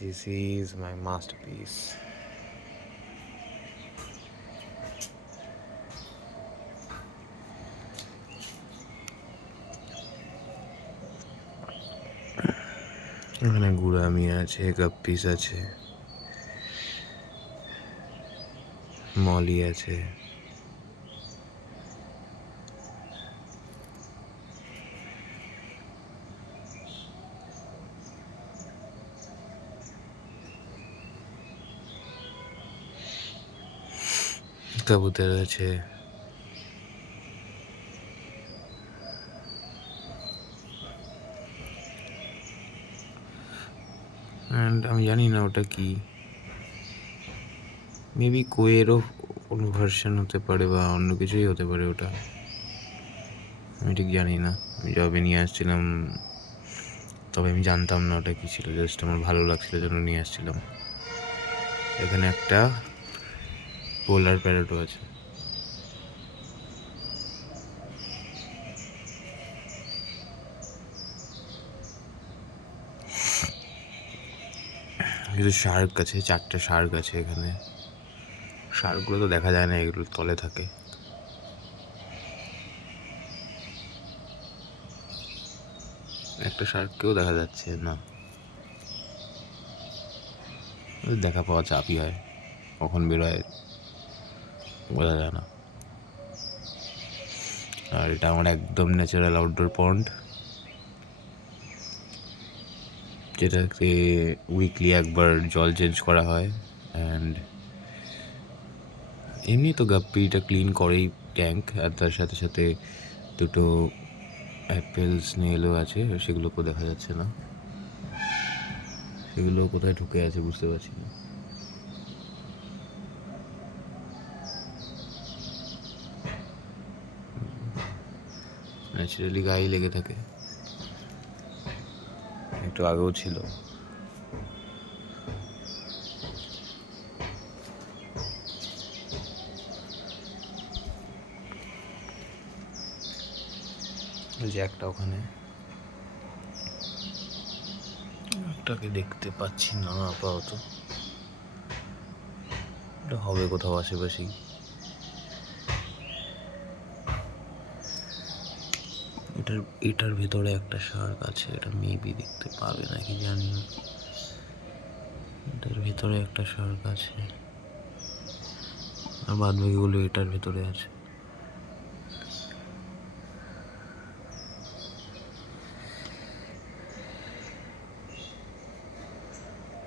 This is my masterpiece. এখানে গুড়ামি আছে, guppies আছে, মলি আছে, কবুতর আছে, অ্যান্ড আমি জানি না ওটা কি, মেবি কোয়েরও কোনো ভার্সন হতে পারে বা অন্য কিছুই হতে পারে ওটা, আমি ঠিক জানি না। আমি যবে নিয়ে আসছিলাম তবে আমি জানতাম না ওটা কী ছিল, জাস্ট আমার ভালো লাগছিল জন্য নিয়ে আসছিলাম। এখানে একটা পোলার প্যারটও আছে। কিছু শার্ক আছে, 4টে শার্ক আছে এখানে। শার্কগুলো তো দেখা যায় না, এগুলো তলে থাকে। একটা শার্ককেও দেখা যাচ্ছে না, দেখা পাওয়া চাপই হয়, কখন বেরোয় বোঝা যায় না। আর এটা আমার একদম ন্যাচারাল আউটডোর পন্ড, যেটাতে উইকলি একবার জল চেঞ্জ করা হয়। অ্যান্ড এমনি তো গাপ্পিটা ক্লিন করেই ট্যাঙ্ক, আর তার সাথে সাথে দুটো অ্যাপেল স্নেলও আছে, সেগুলোকেও দেখা যাচ্ছে না, সেগুলো কোথায় ঢুকে আছে বুঝতে পারছি না। ন্যাচারালি গায়ে লেগে থাকে, একটু আগেও ছিল। যে একটা ওখানে, একটাকে দেখতে পাচ্ছি না আপাতত, এটা হবে কোথাও আশেপাশেই। এটার ভেতরে একটা শার্ক আছে, এটা মেবি দেখতে পাবে নাকি জানি না। এটার ভিতরে একটা শার্ক আছে, আর বাদ বাকিগুলো এটার ভেতরে আছে।